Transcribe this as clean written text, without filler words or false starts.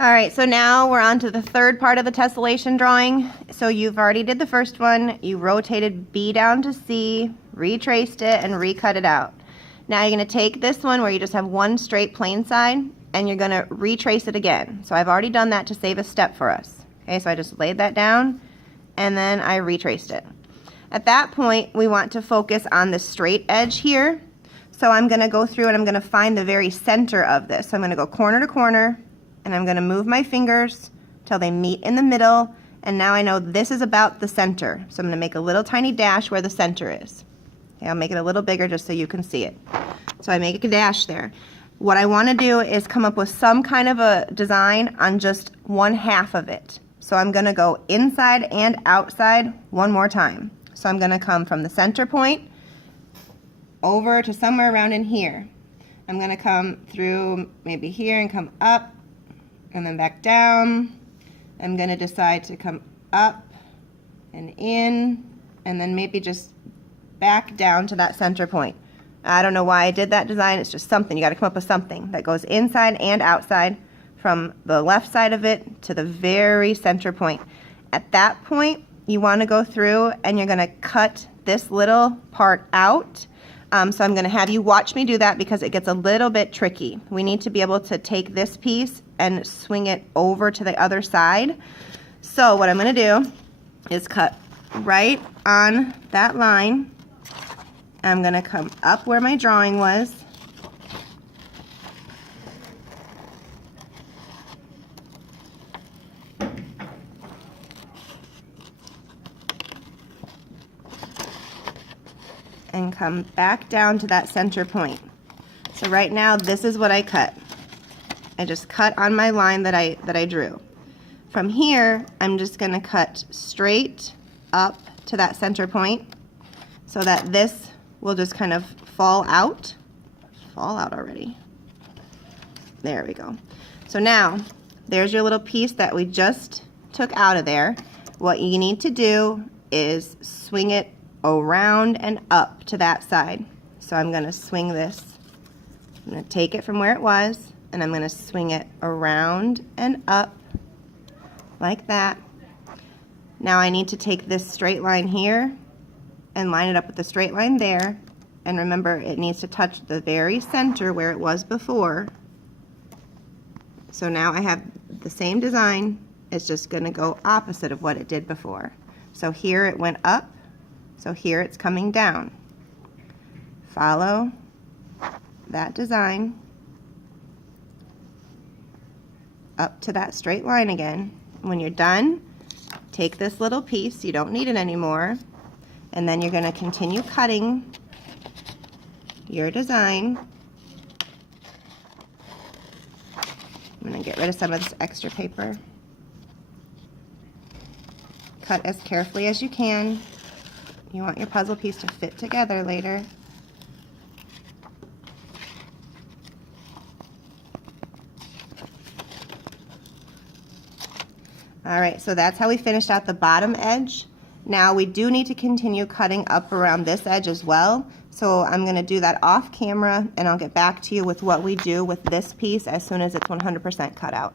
All right, so now we're on to the third part of the tessellation drawing. So you've already did the first one. You rotated B down to C, retraced it, and recut it out. Now you're going to take this one where you just have one straight plain side, and you're going to retrace it again. So I've already done that to save a step for us. Okay, so I just laid that down, and then I retraced it. At that point, we want to focus on the straight edge here. So I'm going to go through and I'm going to find the very center of this. So I'm going to go corner to corner, and I'm going to move my fingers till they meet in the middle, and now I know this is about the center. So I'm going to make a little tiny dash where the center is. Okay, I'll make it a little bigger just so you can see it. So I make a dash there. What I want to do is come up with some kind of a design on just one half of it. So I'm going to go inside and outside one more time. So I'm going to come from the center point over to somewhere around in here. I'm going to come through maybe here and come up and then back down. I'm going to decide to come up and in and then maybe just back down to that center point. I don't know why I did that design. It's just something. You got to come up with something that goes inside and outside from the left side of it to the very center point. At that point, you want to go through and you're going to cut this little part out. So I'm going to have you watch me do that because it gets a little bit tricky. We need to be able to take this piece and swing it over to the other side. So what I'm going to do is cut right on that line. I'm going to come up where my drawing was. And come back down to that center point. So right now this is what I cut. I just cut on my line that I drew. From here I'm just going to cut straight up to that center point so that this will just kind of fall out already. There we go. So now there's your little piece that we just took out of there. What you need to do is swing it around and up to that side. So I'm going to swing this. I'm going to take it from where it was and I'm going to swing it around and up like that. Now I need to take this straight line here and line it up with the straight line there, and remember it needs to touch the very center where it was before. So now I have the same design. It's just going to go opposite of what it did before. So here it went up, so here it's coming down. Follow that design up to that straight line again. When you're done, take this little piece, you don't need it anymore, and then you're going to continue cutting your design. I'm going to get rid of some of this extra paper. Cut as carefully as you can. You want your puzzle piece to fit together later. Alright, so that's how we finished out the bottom edge. Now we do need to continue cutting up around this edge as well. So I'm going to do that off camera and I'll get back to you with what we do with this piece as soon as it's 100% cut out.